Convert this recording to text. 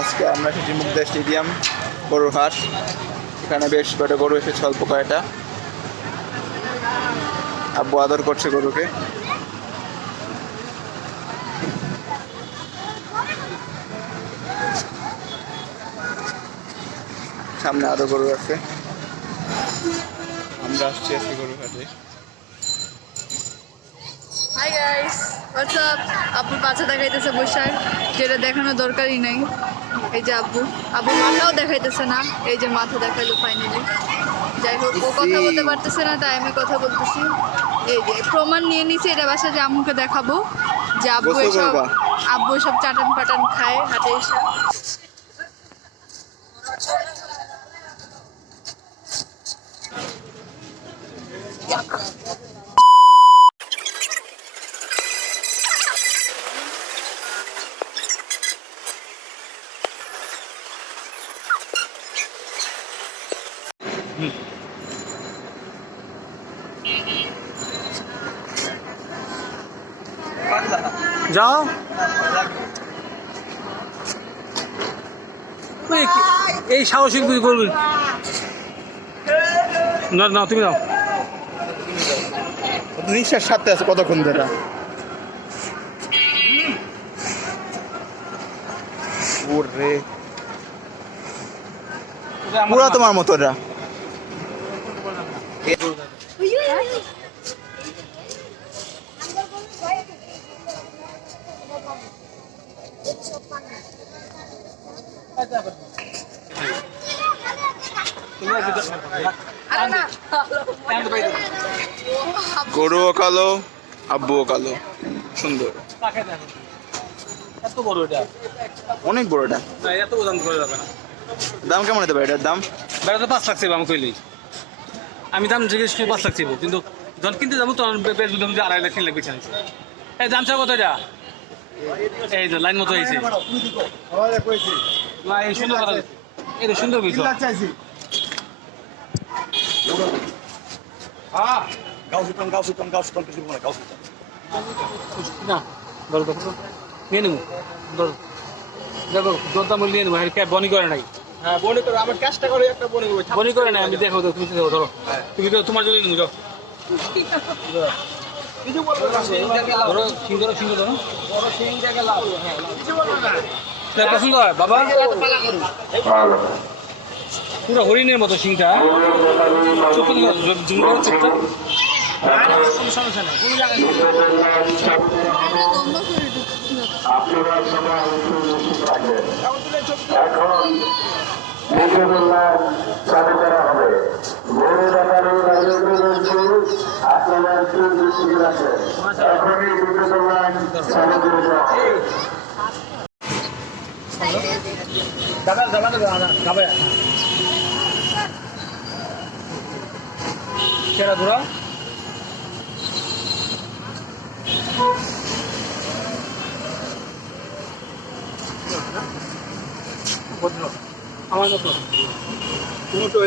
আজকে আমরা এসেছি মুগদা স্টেডিয়াম গরুর হাট। এখানে বেশ কয়টা গরু এসেছে, অল্প কয়টা। আব্বু আদর করছে গরুকে। সামনে আরো গরু আছে। আমরা আসছি আজকে গরুর হাটে। Hi guys, what's up? আব্বুর বাচ্চা দেখাইতেছে বৈশাখ, যেটা দেখানোর দরকারই নাই। এই যে আব্বু মাথাও দেখাইতেছে না, এই যে মাথা দেখাইলো ফাইনালি। যাই হোক, ও কথা বলতে পারতেছে না, তাই আমি কথা বলতেছি। এই যে প্রমাণ নিয়ে নিছি, এটা বাসা যে আম্মুকে দেখাবো যে আব্বু এসব চাটান পাটান খায় হাটে এসে। যাও এই সাহসিক তুই করবি না? না তুমি নাও। নিঃশ্বাস সাথে আছে কতক্ষণ ধরে। পুরা তোমার মতো এটা। গরুও কালো, আব্বুও কালো, সুন্দর। এত বড় এটা, অনেক বড় এটা। এত দাম করে যাবে না। দাম কেমন হতে পারে এটার দাম? বেড়া তো 5 লাখ চাইবো আমি কইলেই। আমি দাম জিজ্ঞেস করে 5 লাখ চাইবো, কিন্তু যখন কিনতে যাবো তখন বেশ বুঝলাম যে 2.5 লাখ 3 লাখ বেশি আনছে। এই দাম চাও কত এটা? এই যে লাইন মতো হয়েছে না, এই সুন্দর কথা, এই তো সুন্দর বুঝছো। না বলো তো নিয়ে নেবো, ধরো দেখো দরদাম নিয়ে নেবো। বনি করে নাই, হ্যাঁ বনি করে, আমার ক্যাশটা করে একটা বনি করবে। বনি করে নাই, আমি দেখো তুমি দেখো, ধরো তুমি তো তোমার জন্য নিবো। ধরো সিং ধরো, সিং ধরো, পছন্দ হয় বাবা। পুরো হরিণের মতো সিংটা, চোখটা চোখটা সমস্যা নেই কোনো জায়গায়। আপনারা সবাই এখন বিকেলবেলা চালু করা হবে। ভোরে ব্যাপারে রয়েছে, আপনারা একটু দৃষ্টি রাখেন। এখনই বিকেলবেলা চালু করে দেওয়া হবে। সেটা ঘোরা আমার মতো তুমি তো